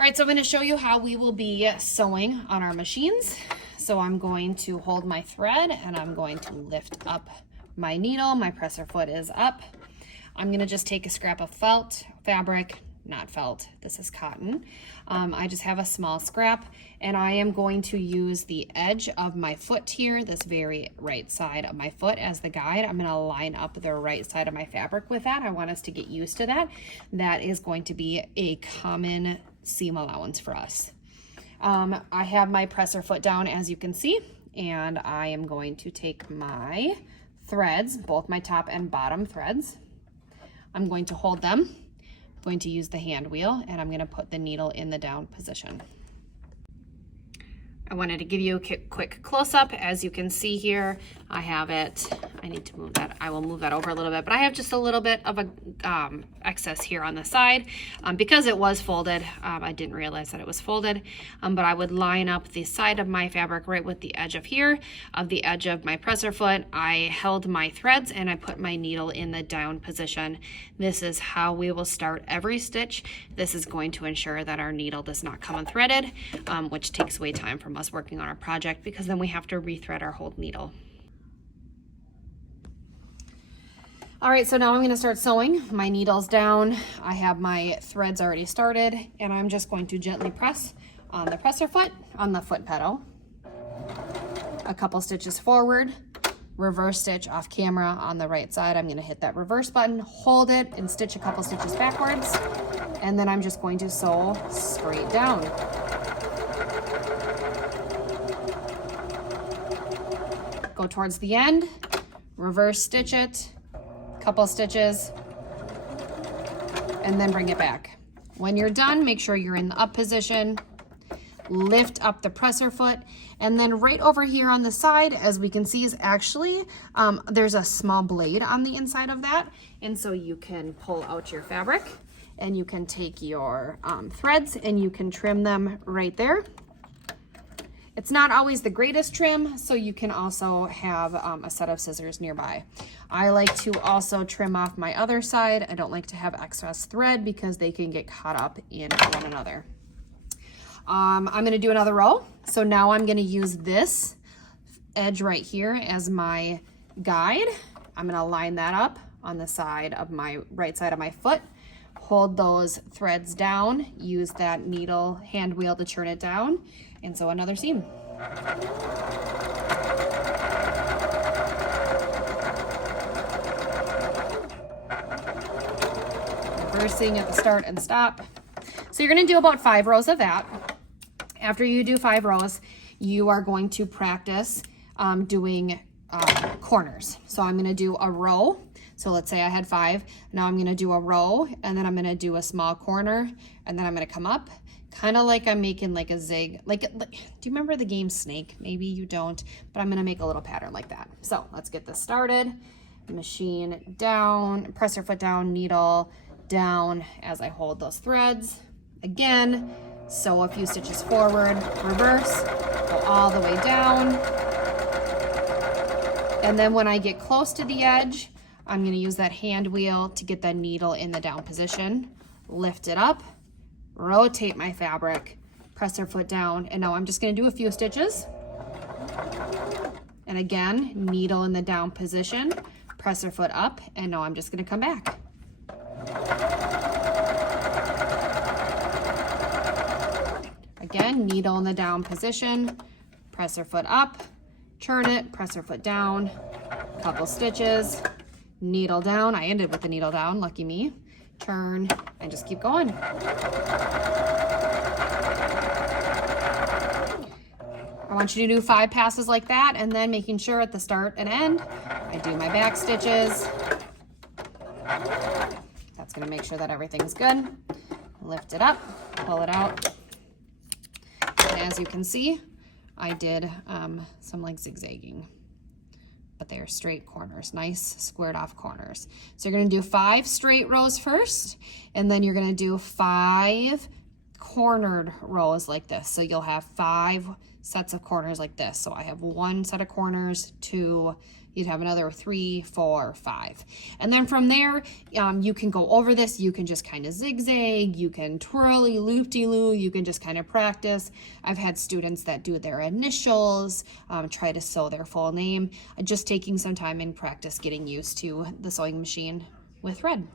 All right, so I'm going to show you how we will be sewing on our machines. So I'm going to hold my thread and I'm going to lift up my needle. My presser foot is up. I'm going to just take a scrap of felt fabric, not felt, this is cotton. I just have a small scrap and I am going to use the edge of my foot here, this very right side of my foot as the guide. I'm going to line up the right side of my fabric with that. I want us to get used to that. That is going to be a common seam allowance for us. I have my presser foot down as you can see, and I am going to take my threads, both my top and bottom threads. I'm going to hold them. I'm going to use the hand wheel and I'm going to put the needle in the down position. I wanted to give you a quick close-up. As you can see here, I have it. I need to move that. I will move that over a little bit, but I have just a little bit of a excess here on the side because it was folded. I didn't realize that it was folded, but I would line up the side of my fabric right with the edge of here, of the edge of my presser foot. I held my threads and I put my needle in the down position. This is how we will start every stitch. This is going to ensure that our needle does not come unthreaded, which takes away time from us working on our project because then we have to rethread our whole needle. All right, so now I'm going to start sewing. My needle's down. I have my threads already started and I'm just going to gently press on the presser foot, on the foot pedal. A couple stitches forward, reverse stitch off camera on the right side. I'm going to hit that reverse button, hold it and stitch a couple stitches backwards. And then I'm just going to sew straight down. Go towards the end, reverse stitch it, couple stitches, and then bring it back. When you're done, make sure you're in the up position, lift up the presser foot, and then right over here on the side, as we can see, is actually, there's a small blade on the inside of that, and so you can pull out your fabric, and you can take your threads, and you can trim them right there. It's not always the greatest trim, so you can also have a set of scissors nearby. I like to also trim off my other side. I don't like to have excess thread because they can get caught up in one another. I'm gonna do another row. So now I'm gonna use this edge right here as my guide. I'm gonna line that up on the side of my right side of my foot. Hold those threads down, use that needle hand wheel to turn it down, and sew another seam. Reversing at the start and stop. So you're gonna do about 5 rows of that. After you do 5 rows, you are going to practice doing corners. So I'm gonna do a row. So let's say I had 5. Now I'm gonna do a row and then I'm gonna do a small corner and then I'm gonna come up, kind of like I'm making like a zig. Like, do you remember the game Snake? Maybe you don't, but I'm gonna make a little pattern like that. So let's get this started. Machine down, presser foot down, needle down as I hold those threads. Again, sew a few stitches forward, reverse, go all the way down. And then when I get close to the edge, I'm gonna use that hand wheel to get that needle in the down position, lift it up, rotate my fabric, presser foot down, and now I'm just gonna do a few stitches. And again, needle in the down position, presser foot up, and now I'm just gonna come back. Again, needle in the down position, presser foot up, turn it, presser foot down, couple stitches, needle down. I ended with the needle down, lucky me. Turn and just keep going. I want you to do 5 passes like that and then making sure at the start and end, I do my back stitches. That's gonna make sure that everything's good. Lift it up, pull it out. And as you can see, I did some like zigzagging, but they are straight corners, nice squared off corners. So you're gonna do 5 straight rows first, and then you're gonna do 5 cornered rows like this. So you'll have 5 sets of corners like this. So I have 1 set of corners, 2, you'd have another 3, 4, 5. And then from there, you can go over this. You can just kind of zigzag, you can twirly, loop-de-loo, you can just kind of practice. I've had students that do their initials, try to sew their full name, just taking some time and practice getting used to the sewing machine with thread.